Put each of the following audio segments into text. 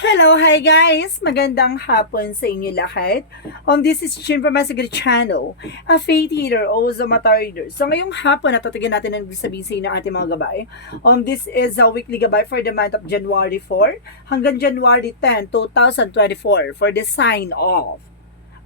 Hello, hi guys! Magandang hapon sa inyo lahat. This is Chin from Masagri Channel, a faith healer, also mata reader. So ngayong hapon, natatagan natin ang sabihin sa inyo ng ating mga gabay. This is a weekly gabay for the month of January 4 hanggang January 10, 2024 for the sign of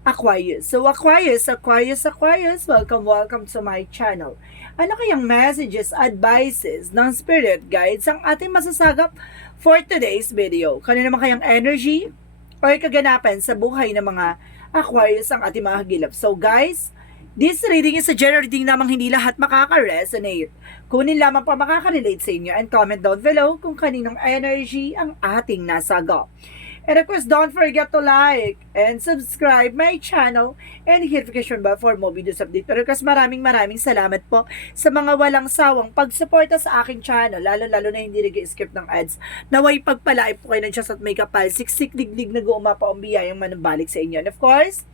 Aquarius. So Aquarius, welcome to my channel. Ano kayang messages, advices ng spirit guides ang ating masasagap for today's video? Kano naman kayang energy or kaganapan sa buhay ng mga Aquarius ang ating mga hagilap? So guys, this reading is a general reading namang hindi lahat makaka-resonate. Kunin lamang pa makaka-relate sa inyo and comment down below kung kaninong energy ang ating nasagap. And of course, don't forget to like and subscribe my channel and hit notification bell for more videos update. Pero kasi maraming salamat po sa mga walang sawang pagsuporta sa aking channel, lalo na hindi nag-skip ng ads. Naway pagpalain po kayo ng Diyos at may kapal, siksik digdig nag-uumapa ang biyayang manumbalik sa inyo. And of course,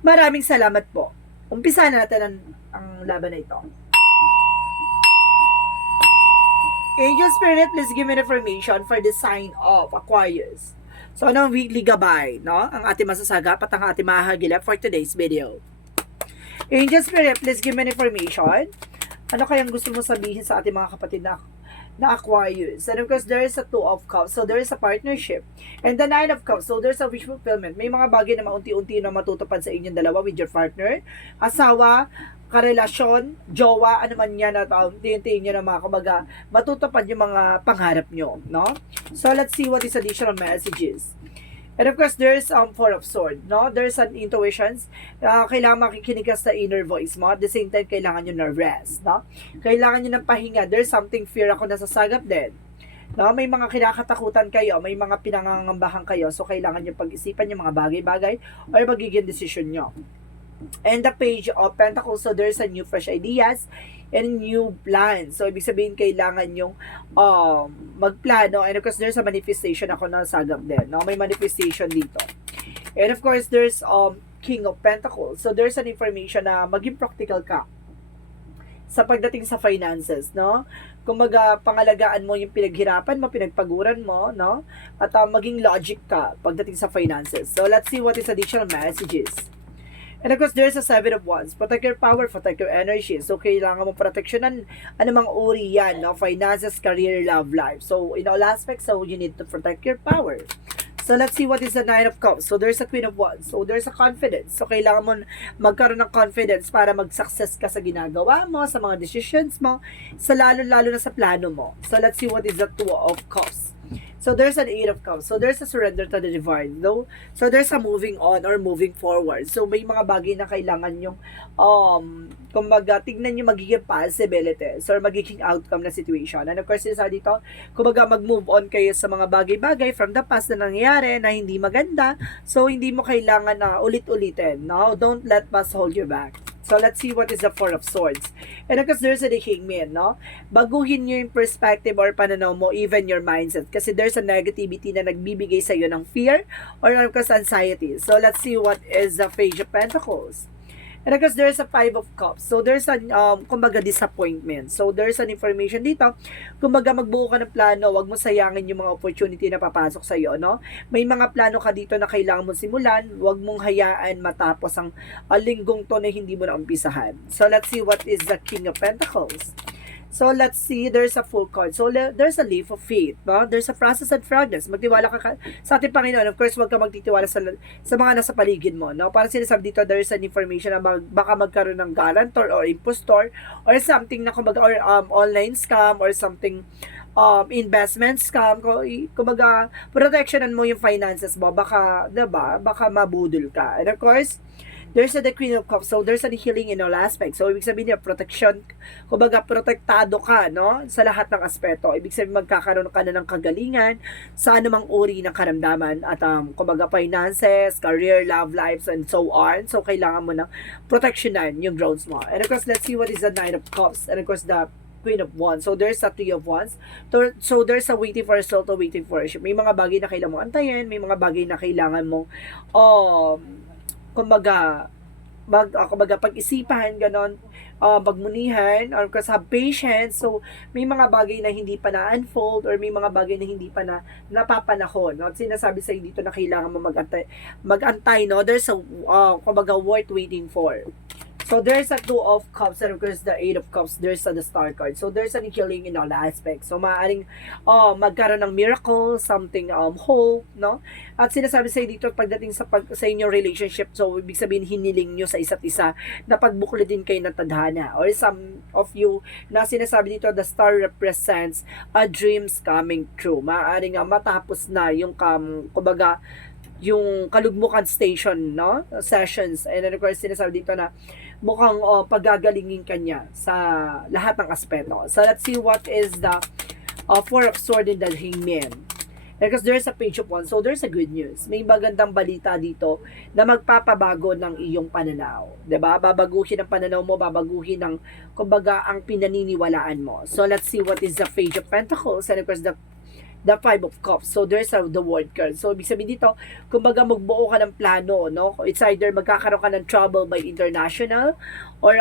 maraming salamat po. Umpisa na natin ang laban na ito. Angel Spirit, please give me information for the sign of Aquarius. So, ano ang weekly gabay, no? Ang ating masasagap at ang ating mahagilap for today's video. Angel Spirit, please give me information. Ano kayang gusto mo sabihin sa ating mga kapatid na Aquarius? And of course, there is a Two of Cups. So, there is a partnership. And the Nine of Cups. So, there's a wish fulfillment. May mga bagay na maunti-unti na matutupad sa inyong dalawa with your partner. Asawa, karelasyon, jowa, ano man yan at tingin nyo na mga kumbaga, matutupad yung mga pangarap nyo, no? So, let's see what is additional messages. And of course, there's Four of Swords, no? There's an intuitions. Kailangan makikinig ka sa inner voice mo. At the same time, kailangan nyo na rest, no? Kailangan nyo ng pahinga. There's something fear ako nasasagap din. No, may mga kinakatakutan kayo, may mga pinangangambahan kayo. So, kailangan nyo pag-isipan yung mga bagay-bagay or magiging decision nyo. And the Page of Pentacles, so there's a new fresh ideas and new plans. So, ibig sabihin, kailangan yung magplano. And of course, there's a manifestation ako na sagap din. No? May manifestation dito. And of course, there's King of Pentacles. So, there's an information na maging practical ka sa pagdating sa finances, no? Kumbaga, pangalagaan mo yung pinaghirapan mo, pinagpaguran mo, no? At maging logic ka pagdating sa finances. So, let's see what is additional messages. And of course, there's a Seven of Wands. Protect your power, protect your energy. So, kailangan mo proteksyonan anumang uri yan, no? Finances, career, love, life. So, in all aspects, so you need to protect your power. So, let's see what is the Nine of Cups. So, there's a Queen of Wands. So, there's a confidence. So, kailangan mo magkaroon ng confidence para mag-success ka sa ginagawa mo, sa mga decisions mo, sa lalo na sa plano mo. So, let's see what is the Two of Cups. So, there's an Eight of Cups. So, there's a surrender to the divine, no? So, there's a moving on or moving forward. So, may mga bagay na kailangan yung, kumbaga, tignan yung magiging possibilities or magiging outcome na situation. And of course, isa dito, kumbaga, mag-move on kayo sa mga bagay-bagay from the past na nangyari na hindi maganda. So, hindi mo kailangan na ulit-ulitin, no? Don't let past hold you back. So, let's see what is the Four of Swords. And of course, there's a Hangman, no? Baguhin nyo yung perspective or pananaw mo, even your mindset. Kasi there's a negativity na nagbibigay sa iyo ng fear or of course, anxiety. So, let's see what is the Page of Pentacles. And of course, there's a Five of Cups. So, there's an, kumbaga, disappointment. So, there's an information dito. Kumbaga, magbuo ka ng plano. Huwag mo sayangin yung mga opportunity na papasok sa iyo, no? May mga plano ka dito na kailangan mo simulan. Huwag mong hayaan matapos ang linggong to na hindi mo na umpisahan. So, let's see what is the King of Pentacles. So, let's see, there's a full card. So, there's a leap of faith. No? There's a process and progress. Magtiwala ka sa ating Panginoon. Of course, huwag ka magtitiwala sa mga nasa paligid mo. No? Para sinasabi dito, there's an information na baka magkaroon ng guarantor or impostor or something na kumbaga, or online scam or something investment scam. Kumbaga, protectionan mo yung finances mo. Baka, diba? Baka mabudol ka. And of course, there's the Queen of Cups. So, there's a healing in all aspects. So, ibig sabihin niya, protection, kumbaga, protektado ka, no? Sa lahat ng aspeto. Ibig sabihin, magkakaroon ka na ng kagalingan sa anumang uri ng karamdaman at, kumbaga, finances, career, love lives, and so on. So, kailangan mo ng protectionan yung grounds mo. And of course, let's see what is the Nine of Cups. And of course, the Queen of Wands. So, there's a Three of Wands. So, there's a waiting for a result or waiting for a ship. May mga bagay na kailangan mo antayin. May mga bagay na kailangan mo, kumbaga, pag-isipan, ganon, magmunihan, or kasi have patience. So, may mga bagay na hindi pa na-unfold, or may mga bagay na hindi pa na napapanahon. No? At sinasabi sa'yo dito na kailangan mo mag-antay, no? There's a, kumbaga, worth waiting for. So, there's a 2 of Cups, and of course, the 8 of Cups, there's the Star card. So, there's an healing in all aspects. So, maaaring magkaroon ng miracle, something, hope, no? At sinasabi sa'yo dito, pagdating sa inyong relationship, so, ibig sabihin, hiniling nyo sa isa't isa, na pagbukli din kayo ng tadhana. Or some of you, na sinasabi dito, the Star represents dreams coming true. Maaaring matapos na yung, kumbaga, yung kalugmukan station, no? Sessions. And then, of course, sinasabi dito na mukhang pagagalingin kanya sa lahat ng aspeto. So, let's see what is the 4 of Swords in the Hangman. Because there's a Page of Wands, so there's a good news. May magandang balita dito na magpapabago ng iyong pananaw. 'Di ba? Babaguhin ang pananaw mo, babaguhin ang, kumbaga, ang pinaniniwalaan mo. So, let's see what is the Page of Pentacles, and of course, the 5 of Cups. So, there's the World card. So, ibig sabihin dito, kumbaga magbuo ka ng plano, no? It's either magkakaroon ka ng trouble by international, or,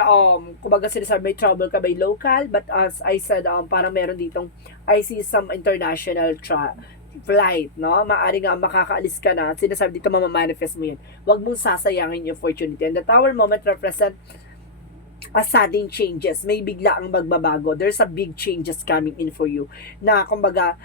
kumbaga sinasabi may trouble ka by local, but as I said, parang meron ditong, I see some international flight, no? Maaring makakaalis ka na, at sinasabi dito, mamamanifest mo yun. Huwag mong sasayangin yung opportunity. And the Tower moment represent a sudden changes. May bigla ang magbabago. There's a big changes coming in for you. Na, kumbaga,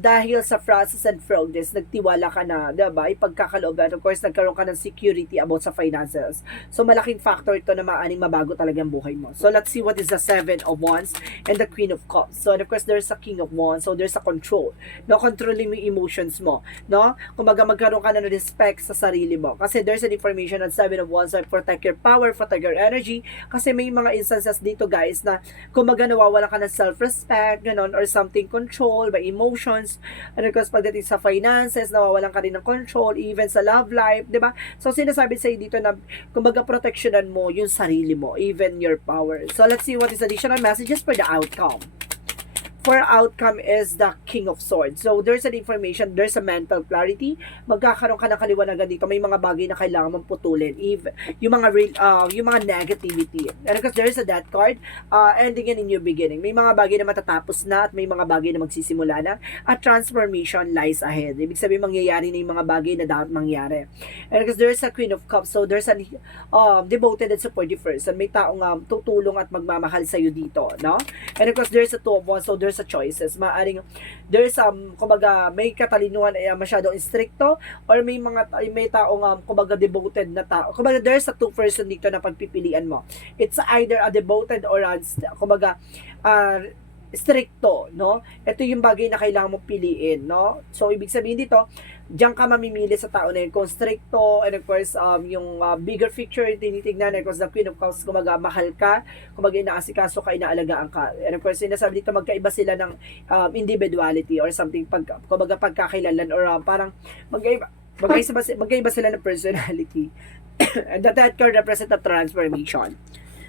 dahil sa process and progress, nagtiwala ka na, diba? Ipagkakaloob, at of course, nagkaroon ka ng security about sa finances. So, malaking factor ito na maaaring mabago talaga ang buhay mo. So, let's see what is the 7 of Wands and the Queen of Cups. So, and of course, there's a King of Wands. So, there's a control. No, controlling mo yung emotions mo. No? Kumbaga, magkaroon ka ng respect sa sarili mo. Kasi there's an information on 7 of Wands that protect your power, protect your energy. Kasi may mga instances dito, guys, na kumbaga nawawala ka ng self-respect, ganon, or something control by emotions. And of course, pagdating sa finances, nawawalan ka rin ng control, even sa love life, di ba? So, sinasabi sa'yo dito na, kumbaga, protectionan mo yung sarili mo, even your power. So, let's see what is additional messages for the outcome. For outcome is the King of Swords. So, there's an information, there's a mental clarity. Magkakaroon ka ng kaliwanagan dito. May mga bagay na kailangan mong putulin. Even, yung mga negativity. And because there's a Death card, ending and a new beginning. May mga bagay na matatapos na, at may mga bagay na magsisimula na. At transformation lies ahead. Ibig sabihin, mangyayari na yung mga bagay na dapat mangyari. And because there's a Queen of Cups, so there's a devoted and supportive person. May taong tutulong at magmamahal sa'yo dito, no? And of course, there's a 2 of Wands, so there's a choices. Maaring there's kumbaga may katalinuhan ay masyadong stricto, or may taong kumbaga devoted na tao. Kumbaga there's a 2 person dito na pagpipilian mo. It's either a devoted or kumbaga stricto, no? Ito yung bagay na kailangan mong piliin, no? So, ibig sabihin dito, diyan ka mamimili sa tao na yun. Kung stricto, and of course, yung bigger picture, tinitignan, and of course, the Queen of Cups, kumaga, mahal ka, kumaga, inaasikaso ka, inaalagaan ka. And of course, sinasabi dito, magkaiba sila ng individuality or something, kumaga, pagkakailalan, or parang, magkaiba sila ng personality. And that card represent a transformation.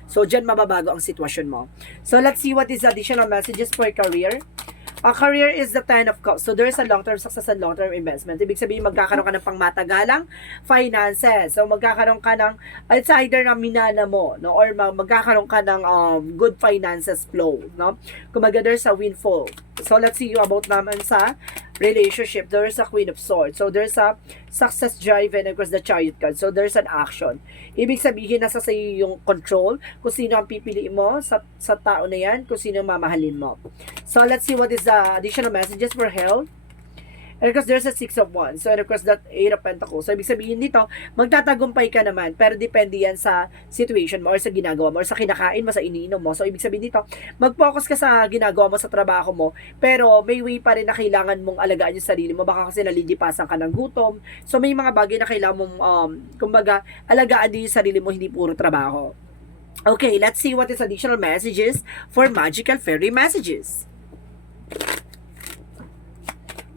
So, dyan mababago ang sitwasyon mo. So, let's see what is additional messages for career. Career is the 10 of Cups. So, there is a long-term success and long-term investment. Ibig sabihin, magkakaroon ka ng pangmatagalang finances. So, magkakaroon ka ng, it's either na minana mo, no? Or magkakaroon ka ng good finances flow, no? Kumaga, there's a windfall. So, let's see about naman sa relationship. There's a Queen of Swords. So, there's a success drive, and of course, the Chariot card. So, there's an action. Ibig sabihin, nasa sa'yo yung control, kung sino ang pipiliin mo sa tao na yan, kung sino ang mamahalin mo. So, let's see what is the additional messages for health. And of course, there's a 6 of Wands. So, and of course, that 8 of Pentacles. So, ibig sabihin dito, magtatagumpay ka naman, pero depende yan sa situation mo, or sa ginagawa mo, or sa kinakain mo, sa iniinom mo. So, ibig sabihin dito, mag-focus ka sa ginagawa mo, sa trabaho mo, pero may way pa rin na kailangan mong alagaan yung sarili mo. Baka kasi nalilipasan ka ng gutom. So, may mga bagay na kailangan mong, kumbaga, alagaan din yung sarili mo, hindi puro trabaho. Okay, let's see what is additional messages for magical fairy messages.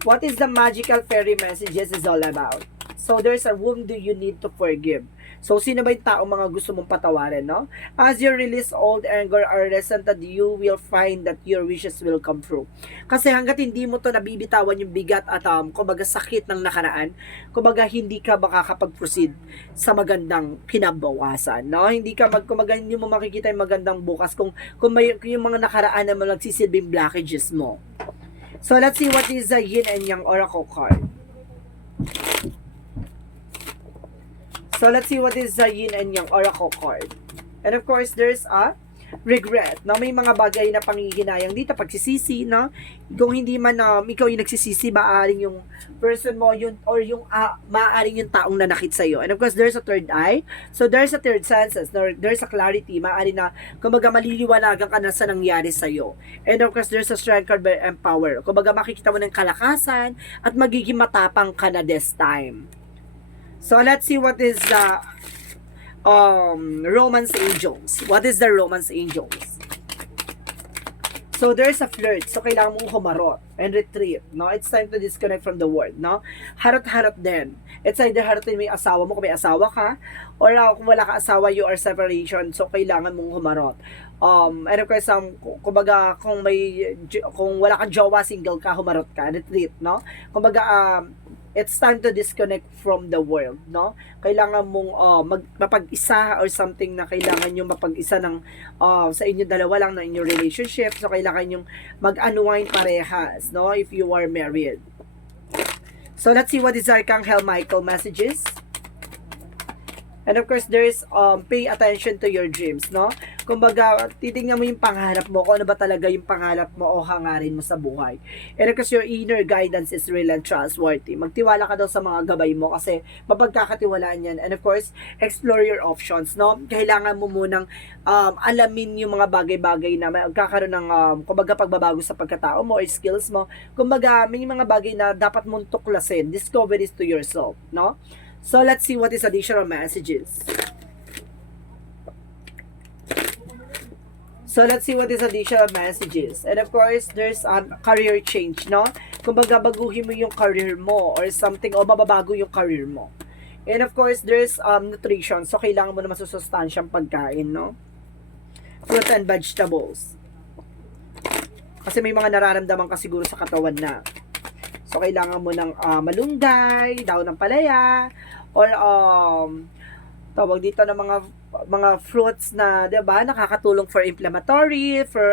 What is the magical fairy messages is all about? So, there's a whom do you need to forgive? So, sino ba yung taong mga gusto mong patawarin, no? As you release old anger or resentment, you will find that your wishes will come true. Kasi hanggat hindi mo to nabibitawan yung bigat at kumbaga sakit ng nakaraan, kumbaga hindi ka makakapag-proceed sa magandang kinabukasan, no? Hindi ka kumbaga hindi mo makikita yung magandang bukas kung may yung mga nakaraan na nagsisilbing blockages mo. So, let's see what is the Yin and Yang Oracle card. So, let's see what is the Yin and Yang Oracle card. And of course, there's a regret. No? May mga bagay na panghihinayang dito, pagsisisi, no? Kung hindi man ikaw yung nagsisisi, maaaring yung person mo, yun, or yung maaaring yung taong nanakit sa'yo. And of course, there's a third eye. So, there's a third senses. There's a clarity. Maaaring na, kumbaga, maliliwanagan ka na sa nangyari sa'yo. And of course, there's a strength card by empower. Kumbaga, makikita mo ng kalakasan at magiging matapang ka na this time. So, let's see what is the romance angels. What is the romance angels? So, there's a flirt. So, kailangan mong humarot and retreat. No? It's time to disconnect from the world. No? Harot-harot din. It's either harotin mo yung asawa mo kung may asawa ka, or kung wala ka asawa, you are separation. So, kailangan mong humarot. And of course, kumbaga, kung wala kang jowa, single ka, humarot ka, retreat, no? Kumbaga, it's time to disconnect from the world, no? Kailangan mong mapag-isa or something na kailangan nyo mapag-isa ng sa inyo dalawa lang na inyong relationship. So, kailangan nyo mag-unwind parehas, no? If you are married. So, let's see what is Archangel Michael messages. And of course, there is pay attention to your dreams, no? Kumbaga, titingnan mo yung pangarap mo, kung ano ba talaga yung pangarap mo o hangarin mo sa buhay. And of course, your inner guidance is real and trustworthy. Magtiwala ka daw sa mga gabay mo kasi mapagkakatiwalaan yan. And of course, explore your options, no? Kailangan mo munang alamin yung mga bagay-bagay na magkakaroon ng kumbaga pagbabago sa pagkatao mo or skills mo. Kumbaga, may mga bagay na dapat mong tuklasin. Discoveries to yourself, no? So, let's see what is additional messages. So, let's see what is additional messages. And of course, there's a career change, no? Kumbaga, baguhin mo yung career mo or something, o mababago yung career mo. And of course, there's nutrition. So, kailangan mo na masusustansyang pagkain, no? Fruit and vegetables. Kasi may mga nararamdaman ka siguro sa katawan na. So, kailangan mo ng malunggay, daon ng palaya, or tawag dito ng mga fruits na, 'di ba, nakakatulong for inflammatory, for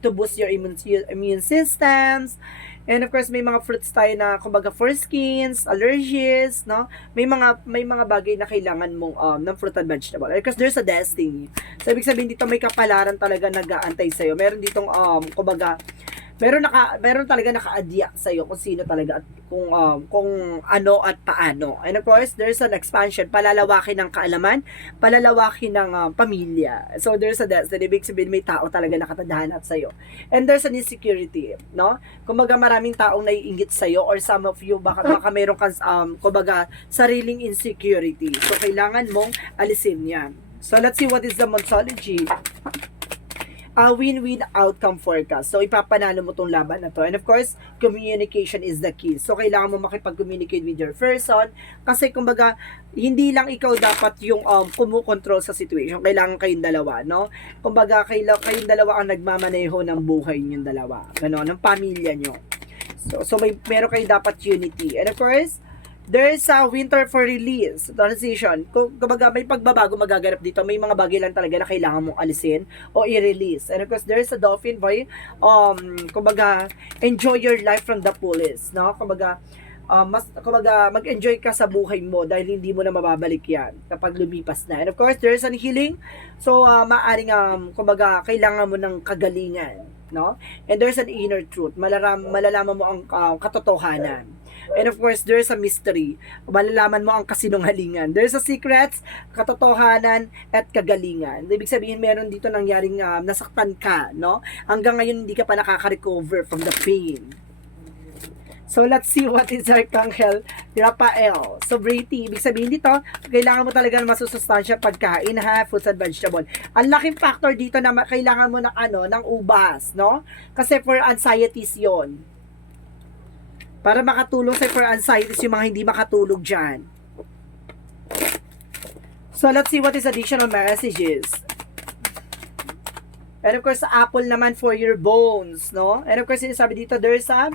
to boost your immune systems. And of course, may mga fruits tayo na kumbaga for skins, allergies, no? May mga bagay na kailangan mong ng fruit and vegetable. Because there's a destiny. So, ibig sabihin dito may kapalaran talaga nag-aantay sa iyo. Meron ditong kumbaga meron talaga naka-adya sa iyo kung sino talaga at kung ano at paano. And of course, there's an expansion, palalawakin ng kaalaman, palalawakin ng pamilya. So there's a destiny, ibig sabihin may tao talaga nakatadhana sa iyo. And there's an insecurity, no? Kumbaga maraming taong naiinggit sa iyo, or some of you baka meron kang kumbaga sariling insecurity. So kailangan mong alisin 'yan. So let's see what is the Monsology. Win-win outcome forecast. So, ipapanalo mo tong laban na to. And of course, communication is the key. So, kailangan mo makipag-communicate with your person. Kasi, kumbaga, hindi lang ikaw dapat yung kumukontrol sa situation. Kailangan kayong dalawa, no? Kumbaga, kayong dalawa ang nagmamaneho ng buhay niyong dalawa. Gano'n, ng pamilya nyo. So meron kayo dapat unity. And of course, there's a winter for release, transition. Kumbaga may pagbabago magaganap dito, may mga bagay lang talaga na kailangan mong alisin o i-release. And of course, there's a dolphin boy, kumbaga, enjoy your life from the fullest, no? Kumbaga, mag-enjoy ka sa buhay mo dahil hindi mo na mababalik yan kapag lumipas na. And of course, there's an healing. So, maaring, kumbaga, kailangan mo ng kagalingan, no? And there's an inner truth. Malalaman mo ang katotohanan. And of course, there's a mystery. Malalaman mo ang kasinungalingan. There's a secrets, katotohanan, at kagalingan. Ibig sabihin, meron dito nangyaring nasaktan ka, no? Hanggang ngayon, hindi ka pa nakaka-recover from the pain. So, let's see what is Archangel Raphael. Sobriety. Ibig sabihin dito, kailangan mo talaga ng masusustansya pagkain, ha? Fruits and vegetable. Ang laking factor dito na kailangan mo ng ubas, no? Kasi for anxieties yon. Para makatulong sa for anxieties yung mga hindi makatulog dyan. So, let's see what is additional messages. And of course, apple naman for your bones, no? And of course, sinasabi dito, there's a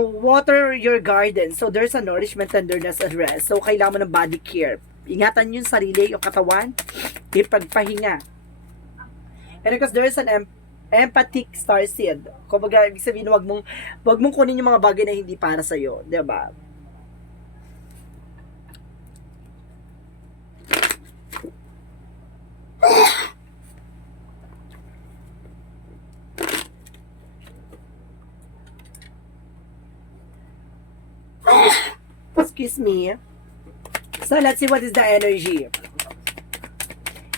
water your garden. So, there's a nourishment, tenderness, and rest. So, kailangan mo ng body care. Ingatan yung sarili, yung katawan, ipagpahinga. And of course, there's an empathic star seed. Kung baga, ibig sabihin, wag mong kunin yung mga bagay na hindi para sa'yo. Diba? Excuse me. So, let's see what is the energy.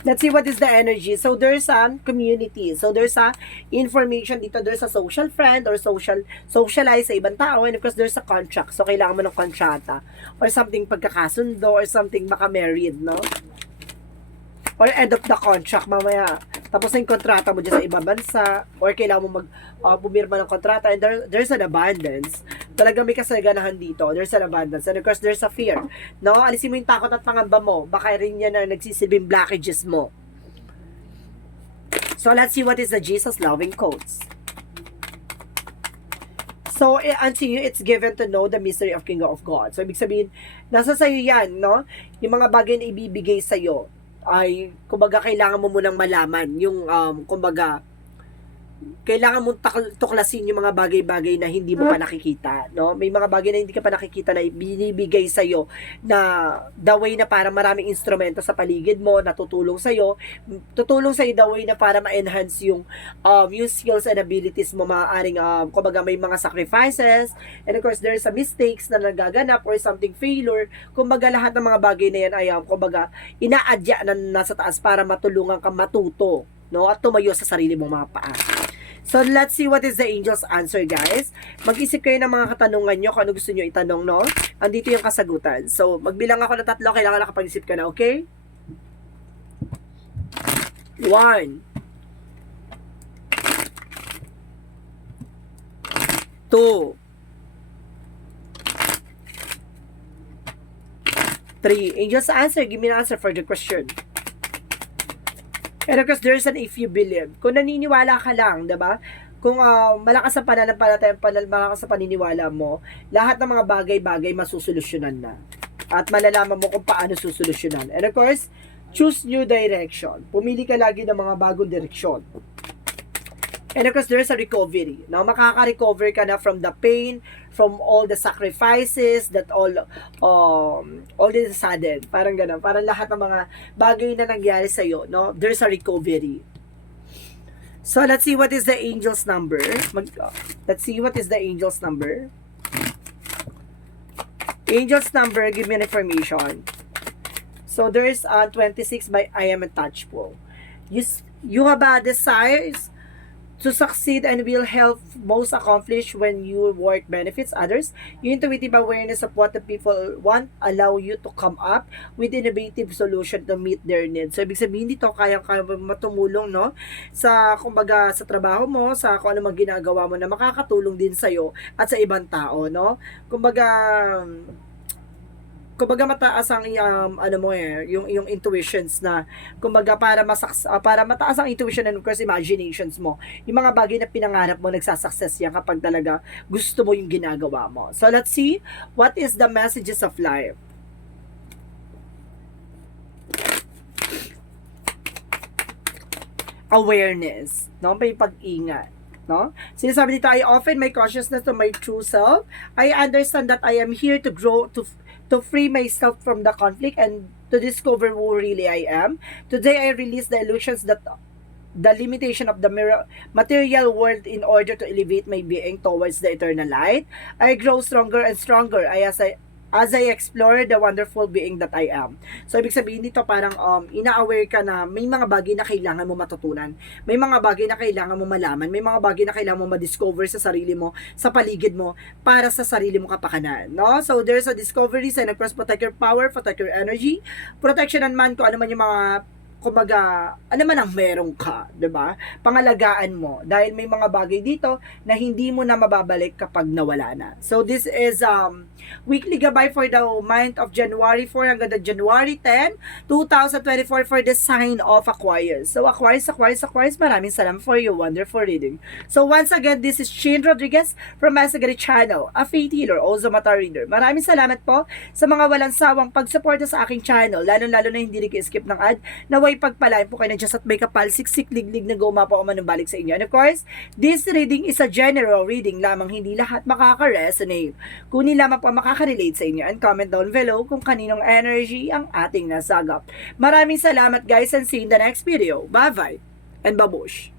Let's see what is the energy. So, there's a community. So, there's a information dito. There's a social friend or socialize sa ibang tao. And of course, there's a contract. So, kailangan mo ng kontrata. Or something pagkakasundo. Or something baka married, no? Or end of the contract mamaya. Tapos na yung kontrata mo dyan sa ibang bansa. Or kailangan mo pumirma ng kontrata. And there's an abundance. Talagang may kasaganahan dito. There's an abundance. And of course, there's a fear. No? Alisin mo yung takot at pangamba mo. Baka rin yan na nagsisilbing blockages mo. So, let's see what is the Jesus loving quotes. So, unto you, it's given to know the mystery of Kingdom of God. So, ibig sabihin, nasa sa'yo yan, no? Yung mga bagay na ibibigay sa'yo ay, kumbaga, kailangan mo munang malaman yung, kumbaga, kailangan mong tuklasin yung mga bagay-bagay na hindi mo pa nakikita, no? May mga bagay na hindi ka pa nakikita na binibigay sa'yo na the way na para maraming instrumento sa paligid mo na tutulong sa'yo the way na para ma-enhance yung skills and abilities mo, maaaring, kumbaga, may mga sacrifices, and of course, there's a mistakes na nagaganap or something failure, kumbaga, lahat ng mga bagay na yan ay, kumbaga, inaadya na nasa taas para matulungan kang matuto, no? At tumayo sa sarili mong mga paa. So, let's see what is the angel's answer, guys. Mag-isip kayo ng mga katanungan nyo kung ano gusto nyo itanong, no? Andito yung kasagutan. So, magbilang ako ng 3, kailangan nakapag-isip ka na, okay? 1 2 3 Angel's answer. Give me an answer for the question. And of course, there's an if you believe. Kung naniniwala ka lang, diba? Kung malakas sa pananampalataya, malakas sa paniniwala mo, lahat ng mga bagay-bagay masusolusyonan na. At malalaman mo kung paano susolusyonan. And of course, choose new direction. Pumili ka lagi ng mga bagong direksyon. And of course, there's a recovery. Now, makaka-recover ka na from the pain, from all the sacrifices, that all the sudden. Parang gano'n. Parang lahat ng mga bagay na nangyari sa'yo, no? There's a recovery. So, let's see what is the angel's number. Let's see what is the angel's number. Angel's number, give me an information. So, there's 26 by I am untouchable. You have a desires to succeed and will help most accomplish when your work benefits others. Your intuitive awareness of what the people want allow you to come up with innovative solution to meet their needs. So, ibig sabihin dito, kaya matumulong, no? Sa, kumbaga, sa trabaho mo, sa kung ano mang ginagawa mo na makakatulong din sa'yo at sa ibang tao, no? Kumbaga mataas ang yung intuitions na kumbaga para mataas ang intuition and of course imaginations mo. Yung mga bagay na pinangarap mo nagsasucess yan kapag talaga gusto mo yung ginagawa mo. So let's see what is the messages of life. Awareness, no? May pag-ingat, no? Sinasabi dito, I often my consciousness to my true self. I understand that I am here to grow, to free myself from the conflict and to discover who really I am. Today, I release the illusions that the limitation of the material world in order to elevate my being towards the eternal light. I grow stronger and stronger as I explore the wonderful being that I am. So, ibig sabihin dito parang ina-aware ka na may mga bagay na kailangan mo matutunan. May mga bagay na kailangan mo malaman. May mga bagay na kailangan mo ma-discover sa sarili mo, sa paligid mo, para sa sarili mo kapakanan. No? So, there's a discovery and of course, protect your power, protect your energy, protection naman kung ano man yung mga kumbaga, ano man ang meron ka, 'di ba? Pangalagaan mo dahil may mga bagay dito na hindi mo na mababalik kapag nawala na. So this is Weekly gabay for the month of January 4 hanggang the January 10, 2024 for the sign of Aquarius. So Aquarius, maraming salamat for your wonderful reading. So once again, this is Shane Rodriguez from Masagari Channel, a faith healer, also mata reader. Maraming salamat po sa mga walang sawang pagsuporta sa aking channel, lalo-lalo na hindi nag-skip ng ad, naway pagpalain po kayo ng Diyos at may kapal, siksik, liglig na gumapa o manumbalik sa inyo. And of course, this reading is a general reading lamang, hindi lahat makaka-resonate. Kunin lamang po makaka-relate sa inyo and comment down below kung kaninong energy ang ating nasagap. Maraming salamat guys and see you in the next video. Bye-bye and babush!